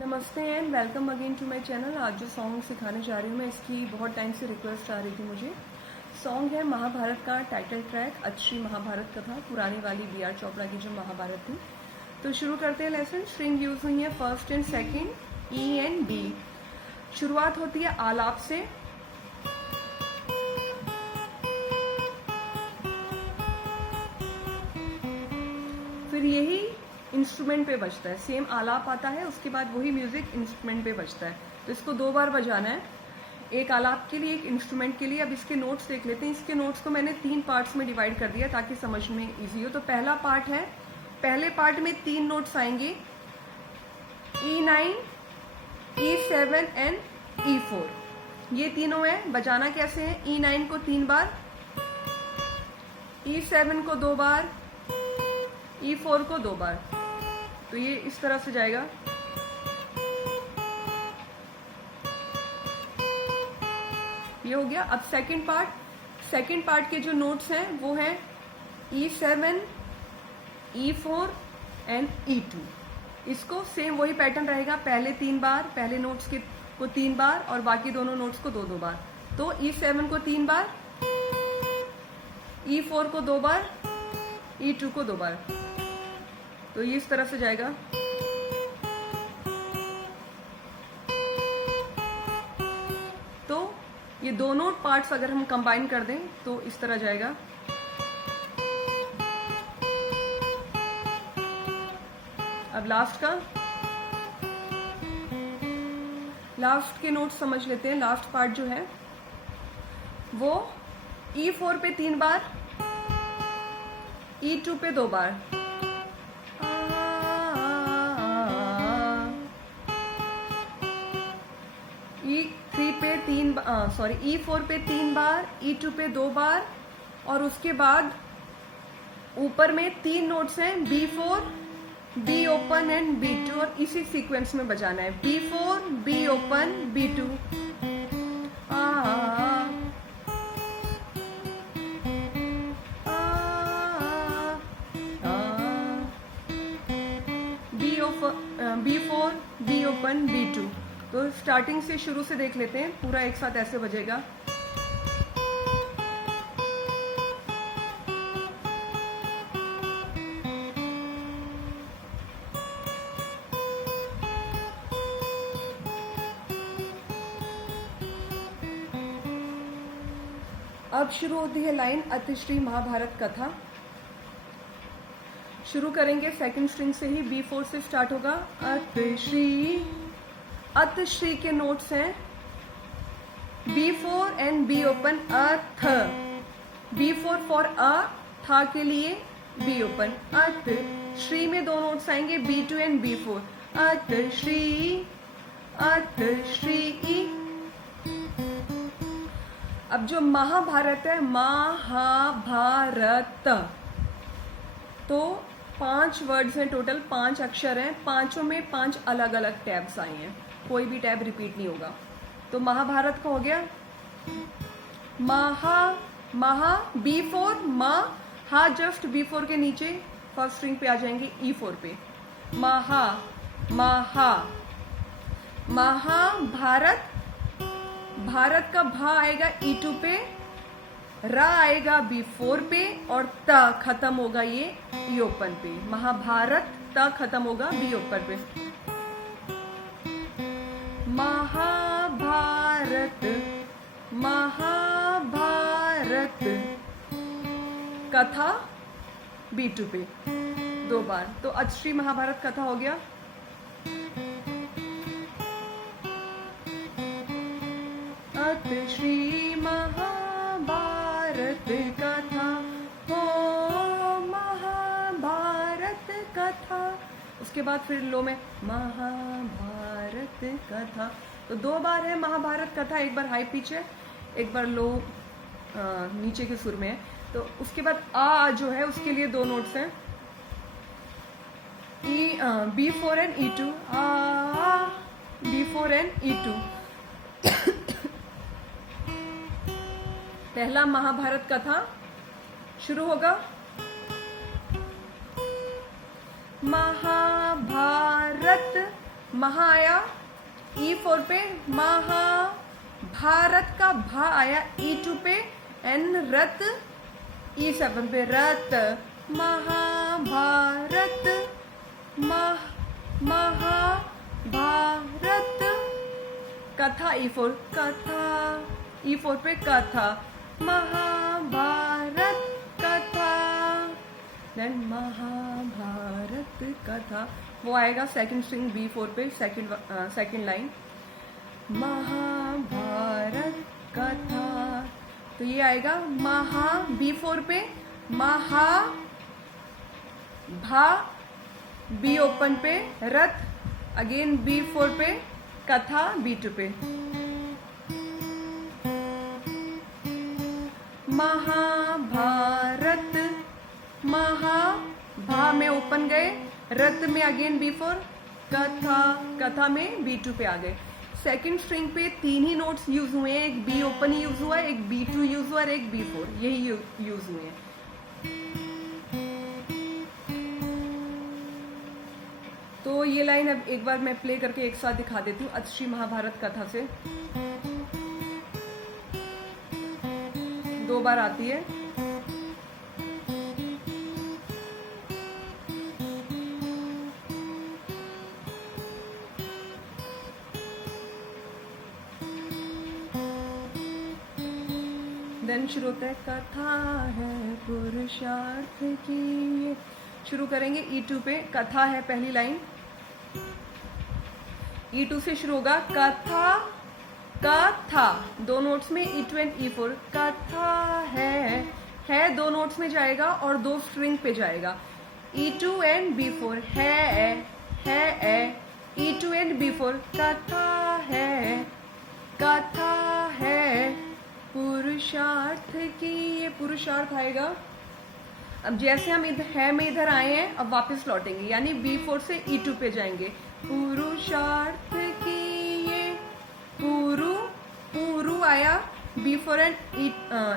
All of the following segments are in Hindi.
नमस्ते and welcome again to my channel. आज जो सॉन्ग सिखाने जा रही हूँ मैं, इसकी बहुत टाइम से रिक्वेस्ट आ रही थी मुझे। सॉन्ग है महाभारत का टाइटल ट्रैक, अच्छी महाभारत कथा, पुरानी वाली बी.आर. चोपड़ा की जो महाभारत थी। तो शुरू करते हैं लेसन। स्ट्रिंग यूज हुई है first and second, E and D. शुरुआत होती है आलाप से। फिर यही इंस्ट्रूमेंट पे बजता है, सेम आलाप आता है, उसके बाद वही म्यूजिक इंस्ट्रूमेंट पे बजता है। तो इसको 2 बार बजाना है, एक आलाप के लिए, एक इंस्ट्रूमेंट के लिए। अब इसके नोट्स देख लेते हैं। इसके नोट्स को मैंने 3 पार्ट्स में डिवाइड कर दिया ताकि समझ में इजी हो। तो पहला पार्ट है, पहले पार्ट में 3 नोट्स आएंगे, E9, E7 एंड E4। ये तीनों है। बजाना कैसे है? E9 को 3 बार, E7 को 2 बार, E4 को 2 बार। तो ये इस तरह से जाएगा। ये हो गया। अब सेकंड पार्ट के जो नोट्स हैं वो हैं E7, E4 एंड E2। इसको सेम वही पैटर्न रहेगा, पहले 3 बार, पहले नोट्स को 3 बार और बाकी दोनों नोट्स को 2-2 बार। तो E7 को 3 बार, E4 को 2 बार, E2 को 2 बार। तो ये इस तरह से जाएगा। तो ये दोनों पार्ट्स अगर हम कंबाइन कर दें तो इस तरह जाएगा। अब लास्ट के नोट्स समझ लेते हैं। लास्ट पार्ट जो है वो E4 पे 3 बार, E2 पे 2 बार, E4 पे 3 बार, E2 पे 2 बार, और उसके बाद ऊपर में 3 नोट्स हैं, B4, B open and B2, और इसी सीक्वेंस में बजाना है। B4, B open, B2, B4, B open, B2। तो स्टार्टिंग से, शुरू से देख लेते हैं। पूरा एक साथ ऐसे बजेगा। अब शुरू होती है लाइन, अतिश्री महाभारत कथा। शुरू करेंगे सेकंड स्ट्रिंग से ही, B4 से स्टार्ट होगा। अतिश्री के नोट्स हैं B4 एंड B ओपन, अथ। B4 फॉर अ, था के लिए B ओपन, अत श्री में 2 नोट्स आएंगे, B2 एंड B4, अत श्री, अत श्री। अब जो महाभारत है, महाभारत, तो 5 वर्ड्स हैं टोटल, 5 अक्षर हैं, 5 में 5 अलग अलग टैब्स आए हैं, कोई भी टैब रिपीट नहीं होगा। तो महाभारत का हो गया महा B4, हा जस्ट B4 के नीचे फर्स्ट स्ट्रिंग पे आ जाएंगे, E4 पे, महाभारत। भारत का भा आएगा E2 पे, रा आएगा B4 पे, और त खत्म होगा ये E ओपन पे। महाभारत, त खत्म होगा B ओपन पे। महाभारत, महाभारत कथा, B2 पे 2 बार। तो अतिश्री महाभारत कथा हो गया। अतिश्री महाभारत कथा, हो महाभारत कथा। उसके बाद फिर लो में महाभारत कथा। तो 2 बार है महाभारत कथा, एक बार हाई पिच है, एक बार लो नीचे के सुर में है। तो उसके बाद आ जो है उसके लिए 2 नोट्स हैं, B4 and E2, B4 and E2। पहला महाभारत कथा शुरू होगा। महाभारत महा आया E4 पे, महा। भारत का भा आया E2 पे, एन रत E7 पे, रत। महाभारत, महाभारत। कथा E4, कथा E4 पे, कथा। महाभारत कथा, देन महाभारत कथा, वो आएगा सेकंड स्ट्रिंग B4 पे, सेकंड लाइन। महाभारत कथा, तो ये आएगा महा B4 पे, महा भा B ओपन पे, रथ अगेन B4 पे, कथा B2 पे। महाभारत, महा भा में ओपन गए, रथ में अगेन B4, कथा, कथा में B2 पे आ गए। सेकंड स्ट्रिंग पे 3 ही नोट्स यूज हुए हैं, एक B ओपन ही यूज हुआ है, एक B2 यूज हुआ है, एक B4, यही यूज हुए हैं। तो ये लाइन अब एक बार मैं प्ले करके एक साथ दिखा देती हूँ अतश्री महाभारत कथा से। 2 बार आती है। देन शुरू होता है, कथा है पुरुषार्थ की, ये शुरू करेंगे E2 पे, कथा है पहली लाइन, E2 से शुरू होगा, कथा, कथा 2 नोट्स में E2 एंड E4, कथा है 2 नोट्स में जाएगा और 2 स्ट्रिंग पे जाएगा, E2 एंड B4, है E2 एंड B4, कथा है पुरुषार्थ की, ये पुरुषार्थ आएगा। अब जैसे हम इधर है में इधर आए हैं, अब वापस लौटेंगे, यानी B4 से E2 पे जाएंगे। पुरुषार्थ की, ये पुरु आया B4 एंड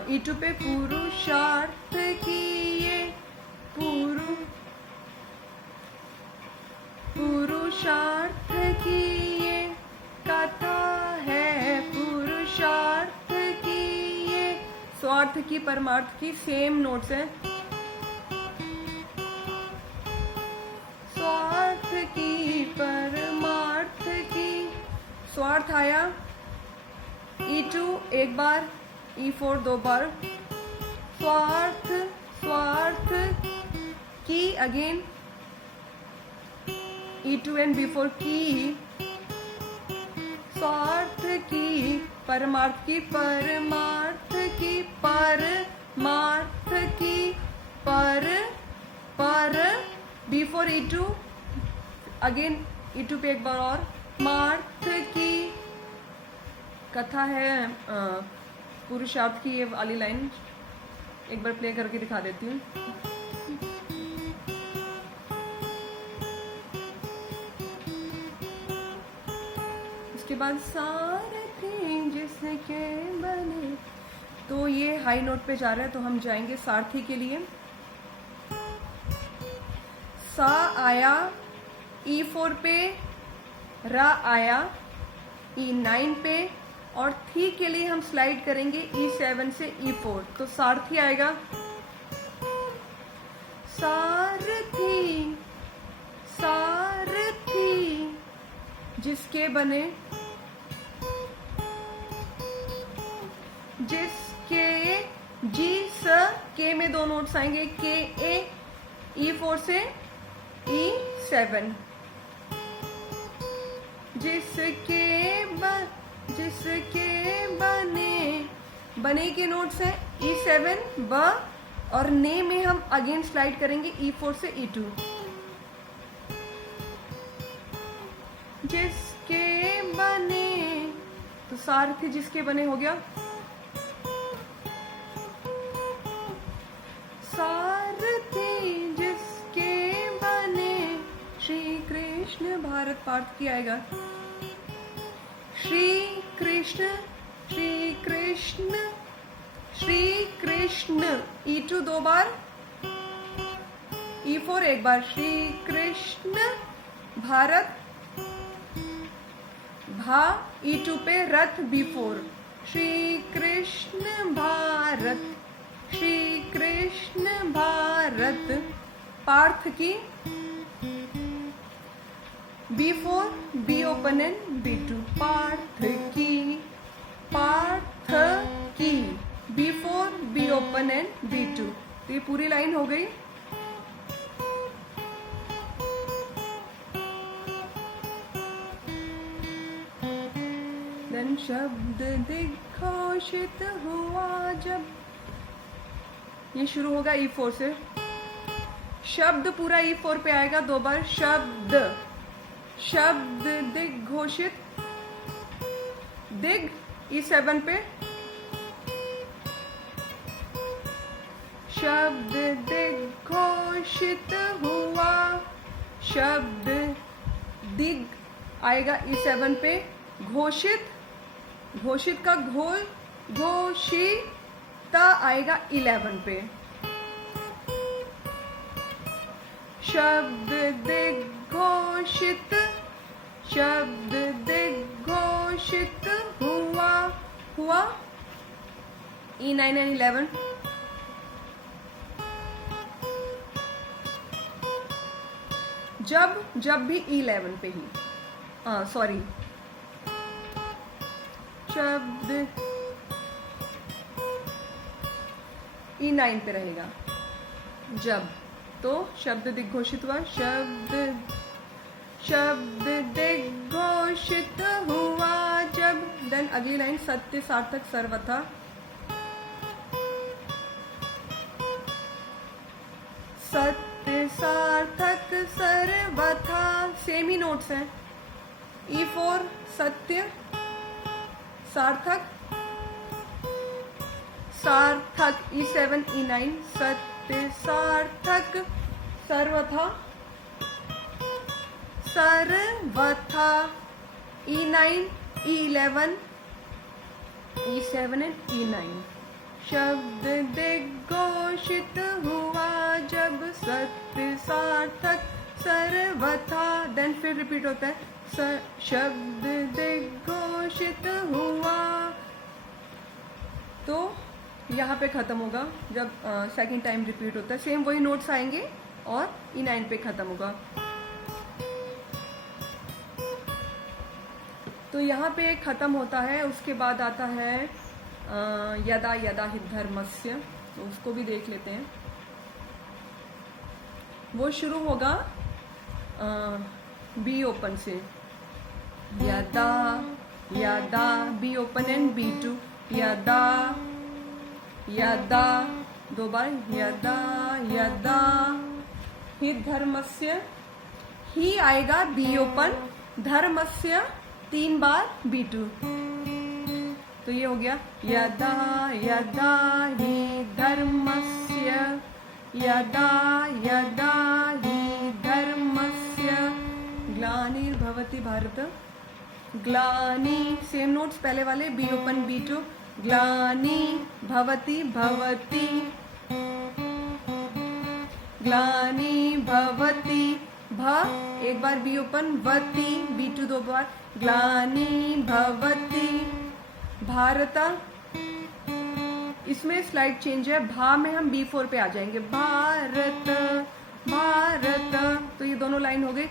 E2 पे, पुरुषार्थ की, ये पुरुषार्थ की, ये कथा है पुरुषार्थ की, ये स्वार्थ की परमार्थ की सेम नोट्स हैं। स्वार्थ की परमार्थ की, स्वार्थ आया E2 एक बार, E4 2 बार, स्वार्थ की अगेन E2 एंड B4 की, स्वार्थ की परमार्थ की, परमार्थ की, परमार्थ की, पर B4 E2 अगेन E2 पे एक बार और, मार्थ की, कथा है पुरुषार्थ की, ये वाली लाइन एक बार प्ले करके दिखा देती हूँ। उसके बाद सारथी जिसके बने, तो ये हाई नोट पे जा रहा है, तो हम जाएंगे सारथी के लिए। सा आया E4 पे, रा आया E9 पे, और थी के लिए हम स्लाइड करेंगे E7 से E4, तो सारथी आएगा। सारथी, सारथी जिसके बने, जिसके, जी स के में 2 नोट्स आएंगे, के ए, E4 से E7, जिसके बने के नोट्स हैं E7 ब, और ने में हम अगेन स्लाइड करेंगे E4 से E2। जिसके बने, तो सारथी जिसके बने हो गया। सारथी जिसके बने, श्री कृष्ण भारत पार्थ की आएगा। श्री कृष्ण, श्री कृष्ण, श्री कृष्ण E2 2 बार, E4 एक बार, श्री कृष्ण भारत भा E2 पे रथ B4, श्री कृष्ण भारत, श्री कृष्ण भारत, पार्थ की B4 B open and B2, Partha की, पार्थ की, B4 B open and B2। तो ये पूरी लाइन हो गई। देन शब्द दिग्घोषित हुआ जब, ये शुरू होगा E4 से, शब्द पूरा E4 पे आएगा 2 बार, शब्द, शब्द दिग्घोषित, दिग E7 पे, शब्द दिग्घोषित हुआ, शब्द दिग आएगा E7 पे, घोषित, घोषित का घोल, घोषित आएगा 11 पे, शब्द दिग्घोषित, शब्द दिग्घोषित हुआ, हुआ E9 एंड 11, जब, जब भी E11 पे ही, सॉरी, शब्द E9 पे रहेगा जब, तो शब्द दिग्घोषित हुआ, शब्द, शब्द दिग्घोषित हुआ जब। देन अगली लाइन सत्य सार्थक सर्वथा, सत्य सार्थक सर्वथा, सेम ही नोट्स हैं। E4 सत्य, सार्थक, सार्थक E7 E9, सत्य सार्थक सर्वथा, सर्वथा E9 E11 E7 and E9, शब्द दिग्घोषित हुआ जब, सत्य सार्थक सर्वथा। देन फिर रिपीट होता है, शब्द दिग्घोषित हुआ, तो यहाँ पे खत्म होगा जब सेकंड टाइम रिपीट होता है। सेम वही नोट्स आएंगे और E9 पे खत्म होगा। तो यहाँ पे खत्म होता है। उसके बाद आता है यदा यदा हि धर्मस्य, तो उसको भी देख लेते हैं। वो शुरू होगा बी ओपन से, यदा यदा, बी ओपन एंड B2, यदा यदा, 2 बार, यदा यदा हि धर्मस्य, ही आएगा बी ओपन, धर्मस्य 3 बार B2, तो ये हो गया यदा यदा हि धर्मस्य, यदा यदा हि धर्मस्य ग्लानिर्भवति भारत, ग्लानि, सेम नोट्स पहले वाले, बी ओपन B2, ग्लानि भवति भवति, ग्लानि भवति, भ 1 बार बी ओपन, वति B2 2 बार, ग्लानि भवति भारत। इसमें स्लाइड चेंज है, भा में हम B4 पे आ जाएंगे, भारत भारत, तो ये दोनों लाइन हो गई।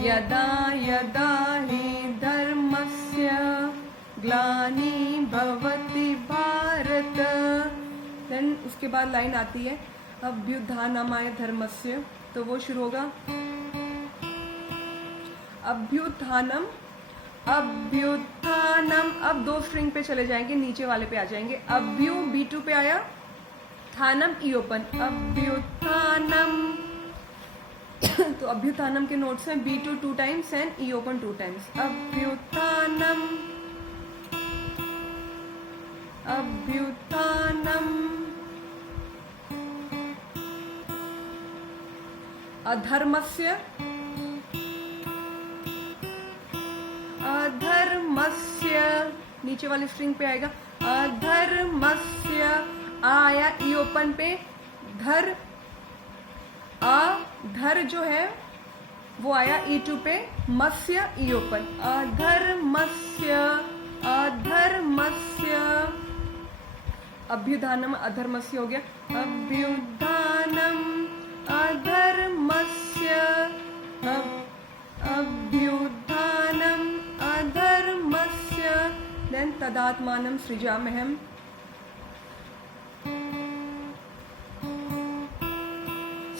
यदा यदा हि धर्मस्य ग्लानि भवति भारत। देन उसके बाद लाइन आती है अभ्युत्थानमाय धर्मस्य, तो वो शुरू होगा अभ्युत्थानम, अभ्युत्थानम। अब 2 स्ट्रिंग पे चले जाएंगे, नीचे वाले पे आ जाएंगे। अभ्यु B2 पे आया, थानम ई ओपन, अभ्युत्थानम। तो अभ्युत्थानम के नोट्स हैं B2 2 times and E open 2 times, अभ्युत्थानम अभ्युत्थानम। अधर्मस्य, अधर्मस्य नीचे वाली स्ट्रिंग पे आएगा, अधर्मस्य आया ई ओपन पे, धर, धर जो है वो आया E2 पे, मत्स्य ई ओपन, अधर्मस्य, अधर्मस्य, अभ्युत्थानम अधर्मस्य हो गया, अभ्युत्थानम अधर्मस्य, अभ्युत्थानम अधर्मस्य, देन तदात्मानं सृजाम्यहम्,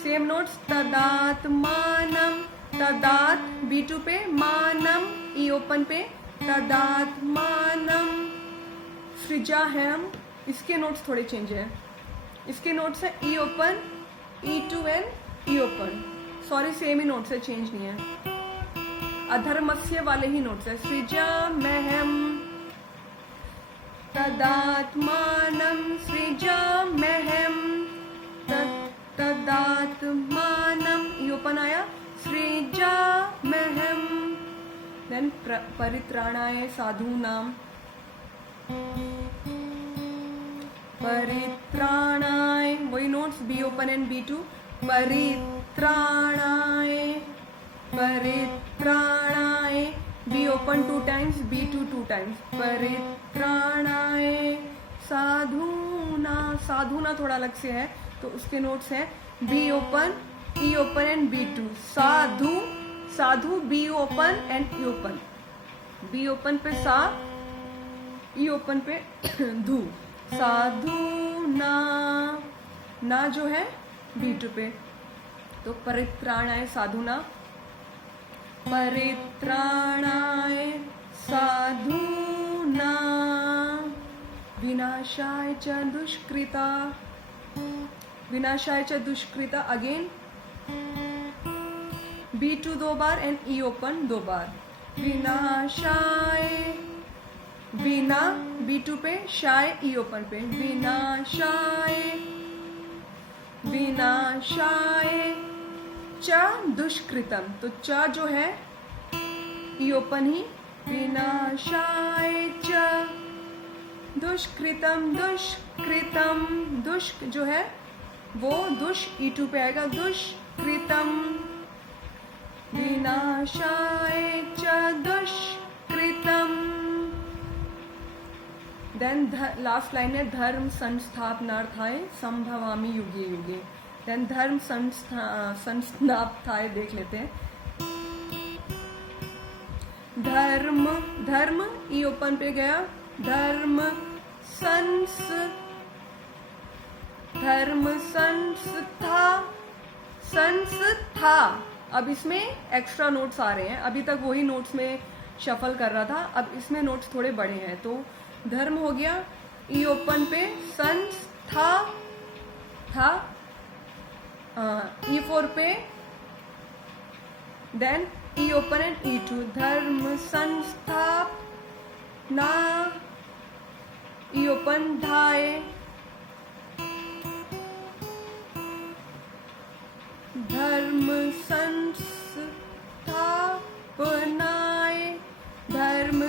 सेम नोट्स, तदात्मानं, तदात B2 पे, मानम ई ओपन पे, तदात्मानं सृजाम्यहम्। इसके नोट्स थोड़े चेंज हैं, इसके नोट्स है E open, E2 and E open, sorry same ही नोट्स है, चेंज नहीं है, अधर्मस्य वाले ही नोट्स है, सृजाम्यहम्, तदात्मानं सृजाम्यहम्, तदात्मानं ई ओपन आया, सृजाम्यहम्, देन परित्राणाय साधूनां, परित्राणाय, वही notes B open and B2, परित्राणाय, परित्राणाय, B open 2 times, B2 2 times, परित्राणाय साधूना, साधूना थोड़ा अलग से है तो उसके नोट्स हैं B open, E open and B2, Sadhu, Sadhu B open and E open, B open पे सा, E ओपन पे धू, साधु ना, ना जो है B2 पे, तो परित्राणाय साधुना, परित्राणाय साधुना, विनाशाय च दुष्कृता, विनाशाय च दुष्कृता, अगेन B2 2 बार एंड E ओपन 2 बार, विनाशाय, विना B2 पे, शाय ई ओपन पे, विनाशाय, विनाशाय च दुष्कृतम, तो च जो है ई ओपन ही, विनाशाय च दुष्कृतम, दुष्कृतम, दुष्क जो है वो दुष E2 पे आएगा, दुष्कृतम, विनाशाय च दुष्कृतम, देन लास्ट लाइन है धर्म संस्थापनार्थाय संभवामि युगे युगे, देन धर्म संस्थापनार्थाय देख लेते हैं, धर्म, धर्म ई ओपन पे गया, धर्म धर्म संस्था, संस्था, अब इसमें एक्स्ट्रा नोट्स आ रहे हैं, अभी तक वही नोट्स में शफल कर रहा था, अब इसमें नोट्स थोड़े बड़े हैं, तो धर्म हो गया ई ओपन पे, संस्था था, E4 पे, then E open and E2, धर्म संस्थापना, ई ओपन धाय, धर्म संस्थापनाय, धर्म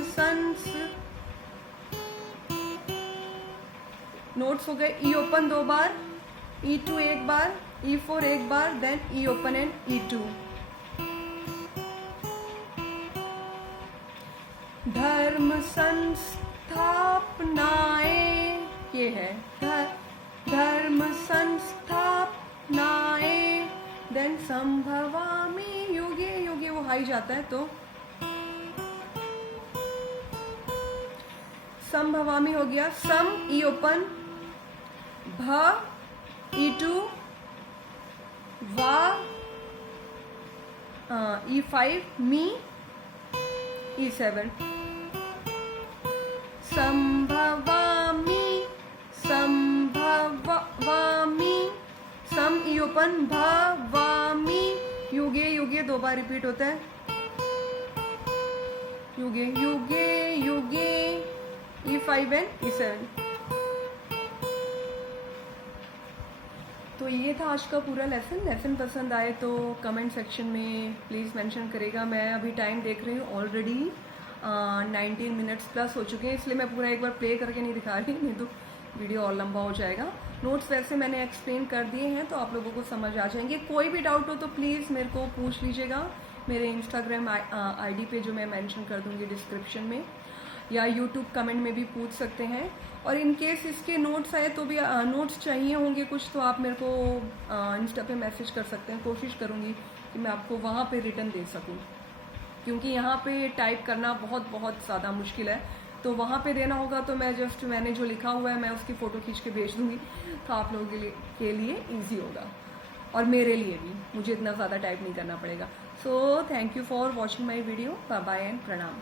नोट्स हो गए, ई ओपन 2 बार, E2 1 बार, E4 1 बार, then E open and E2, धर्म संस्थापनाए, ये है धर्म संस्थापनाए, देन संभवामि युगे युगे, वो हाई जाता है तो संभवामि हो गया, सम ई ओपन, भ E2, वा E5, मी E7, संभवामि, संभवामि, सम ई ओपन, भवामि युगे युगे 2 बार रिपीट होता है, युगे युगे युगे, E5 एंड E7। तो ये था आज का पूरा लेसन पसंद आए तो कमेंट सेक्शन में प्लीज़ मेंशन करेगा। मैं अभी टाइम देख रही हूँ, ऑलरेडी 19 मिनट्स प्लस हो चुके हैं, इसलिए मैं पूरा एक बार प्ले करके नहीं दिखा रही, नहीं तो वीडियो और लंबा हो जाएगा। नोट्स वैसे मैंने एक्सप्लेन कर दिए हैं तो आप लोगों को समझ आ जाएंगे। कोई भी डाउट हो तो प्लीज़ मेरे को पूछ लीजिएगा, मेरे इंस्टाग्राम आईडी पे जो मैं मेंशन कर दूंगी डिस्क्रिप्शन में, या यूट्यूब कमेंट में भी पूछ सकते हैं। और इन केस इसके नोट्स आए तो भी नोट्स चाहिए होंगे कुछ, तो आप मेरे को इंस्टा पे मैसेज कर सकते हैं। कोशिश करूँगी कि मैं आपको वहाँ पे रिटर्न दे सकूँ, क्योंकि यहाँ पे टाइप करना बहुत बहुत ज़्यादा मुश्किल है। तो वहाँ पे देना होगा तो मैं जस्ट मैंने जो लिखा हुआ है मैं उसकी फ़ोटो खींच के भेज दूँगी, तो आप लोगों के लिए ईजी होगा, और मेरे लिए भी, मुझे इतना ज़्यादा टाइप नहीं करना पड़ेगा। So thank you for watching my video. Bye bye and प्रणाम।